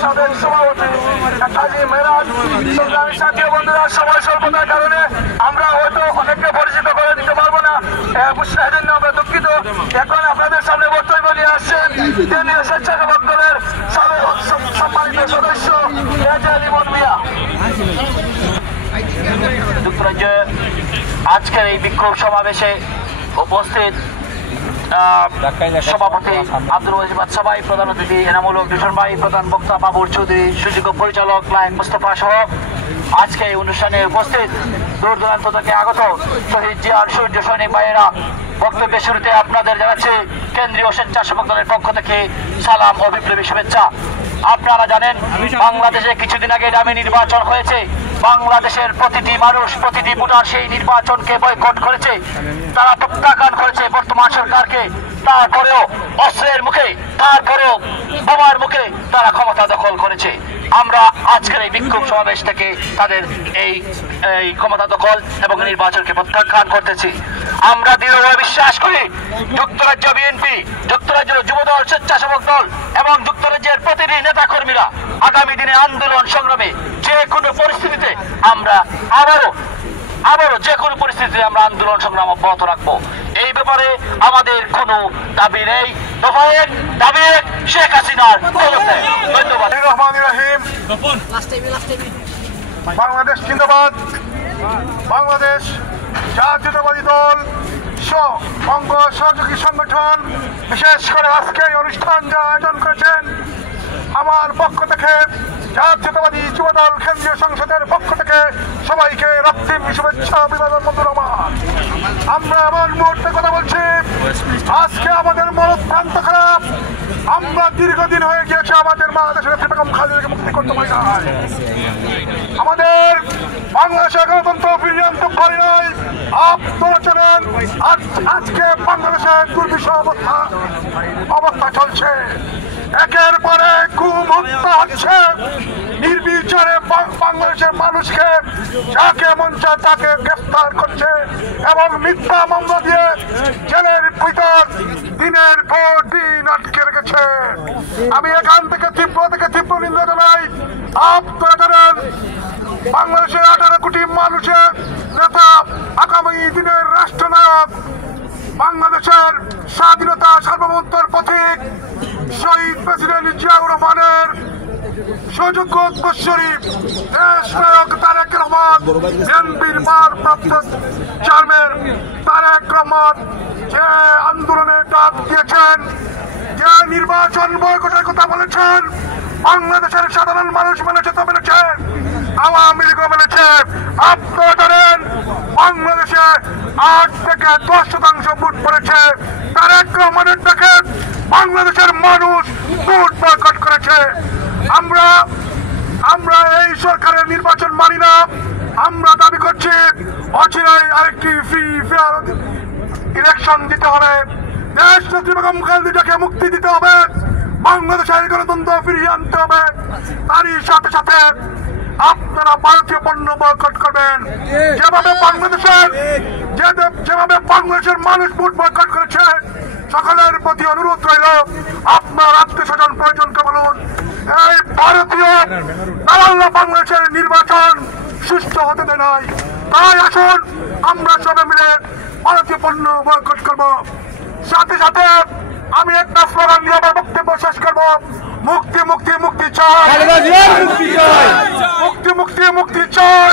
সাবেক সভাপতি কাজী মেরাজ সংগ্রামী সাথী বন্ধুরা, সময় স্বল্পতার কারণে আমরা হয়তো অনেককে পরিচিত করে দিতে পারবো না, সেই জন্য আমরা দুঃখিত। এখন আপনাদের সামনে বক্তব্য নিয়ে আসছেন কেন্দ্রীয় স্বেচ্ছাসেবক দলের সম্মানিত সদস্য লিমন মিয়া। যুক্তরাজ্যে আজকের এই বিক্ষোভ সমাবেশে উপস্থিত সভাপতি আব্দুল ওয়াজিব সবাই, প্রধান অতিথি এনামুল হক দূষণ ভাই, প্রধান বক্তা বাবুর চৌধুরী, সুযোগ্য পরিচালক লায়েক মুস্তফা সহ আজকে এই অনুষ্ঠানে উপস্থিত দূর দূরান্ত থেকে আগত শহীদ জিয়ার সূর্য সৈনিক ভাইয়েরা, বক্তব্যের শুরুতে আপনাদের জানাচ্ছি কেন্দ্রীয় স্বেচ্ছাসেবক দলের পক্ষ থেকে সালাম ও বিপ্লবী শুভেচ্ছা। আপনারা জানেন বাংলাদেশে কিছুদিন আগে ডামি নির্বাচন হয়েছে। বাংলাদেশের প্রতিটি মানুষ, প্রতিটি ভোটার সেই নির্বাচনকে বয়কট করেছে, তারা প্রত্যাখ্যান করেছে বর্তমান সরকারকে। তারপরেও অস্ত্রের মুখে, তারপরেও বোমার মুখে তারা ক্ষমতা দখল করেছে। আমরা আজকের এই বিক্ষোভ সমাবেশ থেকে তাদের এই ক্ষমতা দখল এবং নির্বাচনকে প্রত্যাখ্যান করতেছি। আমরা দৃঢ়ভাবে বিশ্বাস করি যুক্তরাজ্য বিএনপি, যুক্তরাজ্যের যুবদল, স্বেচ্ছাসেবক দল এবং যুক্তরাজ্যের প্রতিটি নেতা কর্মীরা আগামী দিনে আন্দোলন সংগ্রামে যে কোনো পরিস্থিতিতে আমরা আবারও যে কোনো পরিস্থিতিতে আমরা আন্দোলন সংগ্রাম অব্যাহত রাখবো। এই ব্যাপারে আমাদের কোনো দাবি নেই। দফা এক, দাবি এক, শেখ হাসিনার পদত্যাগ। ধন্যবাদ। রহমানির রহিম। বাংলাদেশ জিন্দাবাদ। বাংলাদেশ জাতীয়তাবাদী দল অঙ্গ সহযোগী সংগঠন বিশেষ করে আজকে এই অনুষ্ঠান যা আয়োজন করেছেন, আমার পক্ষ থেকে জাতীয়তাবাদী যুবদল কেন্দ্রীয় সংসদের পক্ষ থেকে সবাইকে রক্তিম শুভেচ্ছা অভিবাদন। বন্ধুরা, আমরা এমন মুহূর্তে কথা বলছি, আজকে আমাদের মনোভ্রান্ত খারাপ। আমরা দীর্ঘদিন হয়ে গিয়েছে আমাদের বাংলাদেশের বেগম খালেদাকে মুক্তি করতে পারি না। আমাদের বাংলাদেশের গণতন্ত্র ফিরিয়ে আনতে পারি নাই। আপনারা জানেন আজকে বাংলাদেশের দুর্বিষহ অবস্থা চলছে। একের পরে গুম হত্যা হচ্ছে, নির্বিচারে বাংলাদেশের মানুষকে যাকে মন চায় তাকে গ্রেফতার করছে এবং মিথ্যা মামলা দিয়ে জেলের ভিতর দিনের পর দিন আটকে রেখেছে। আমি এখান থেকে তীব্র নিন্দা জানাই। আপনারা জানেন বাংলাদেশের 18 কোটি মানুষের নেতা, আগামী দিনের রাষ্ট্রনায়ক, বাংলাদেশের স্বাধীনতা সার্বভৌমত্বের পথিক শহীদ প্রেসিডেন্ট জিয়াউর রহমানের সুযোগ্য উত্তরসূরি দেশ নায়ক তারেক রহমান, এমপির ভারপ্রাপ্ত চেয়ারম্যান তারেক রহমান যে আন্দোলনের ডাক দিয়েছেন, যে নির্বাচন বয়কটের কথা বলেছেন, বাংলাদেশের সাধারণ মানুষ মেনেছে তো মেনেছে, আওয়ামী লীগও মেনেছে। আপনারা জানেন বাংলাদেশে 8 থেকে 10% ভোট পড়েছে। তারেক রহমানের ডাকে বাংলাদেশের মানুষ ভোট বয়কট করেছে। আমরা এই সরকারের নির্বাচন মানি না। আমরা দাবি করছি অচিরেই আরেকটি ফ্রি ফেয়ার ইলেকশন দিতে হবে। দেশ নেত্রী বেগম খালেদাকে মুক্তি দিতে হবে। বাংলাদেশের গণতন্ত্র ফিরিয়ে আনতে হবে। তারই সাথে সাথে আপনারা ভারতীয় পণ্য বয়কট করবেন। যেভাবে বাংলাদেশের মানুষ ভোট বয়কট করেছে, সকলের প্রতি অনুরোধ রইল আপনার আত্মীয় স্বজন প্রয়োজনকে বলুন এই ভারতীয় বাংলাদেশের নির্বাচন সুষ্ঠু হতে দেয় নাই। তাই আসুন আমরা সবাই মিলে ভারতীয় পণ্য বয়কট করব। সাথে সাথে আমি একটা স্লোগান নিয়ে আমার বক্তব্য শেষ করবো। মুক্তি মুক্তি মুক্তি চাই, মুক্তি মুক্তি মুক্তি চাই।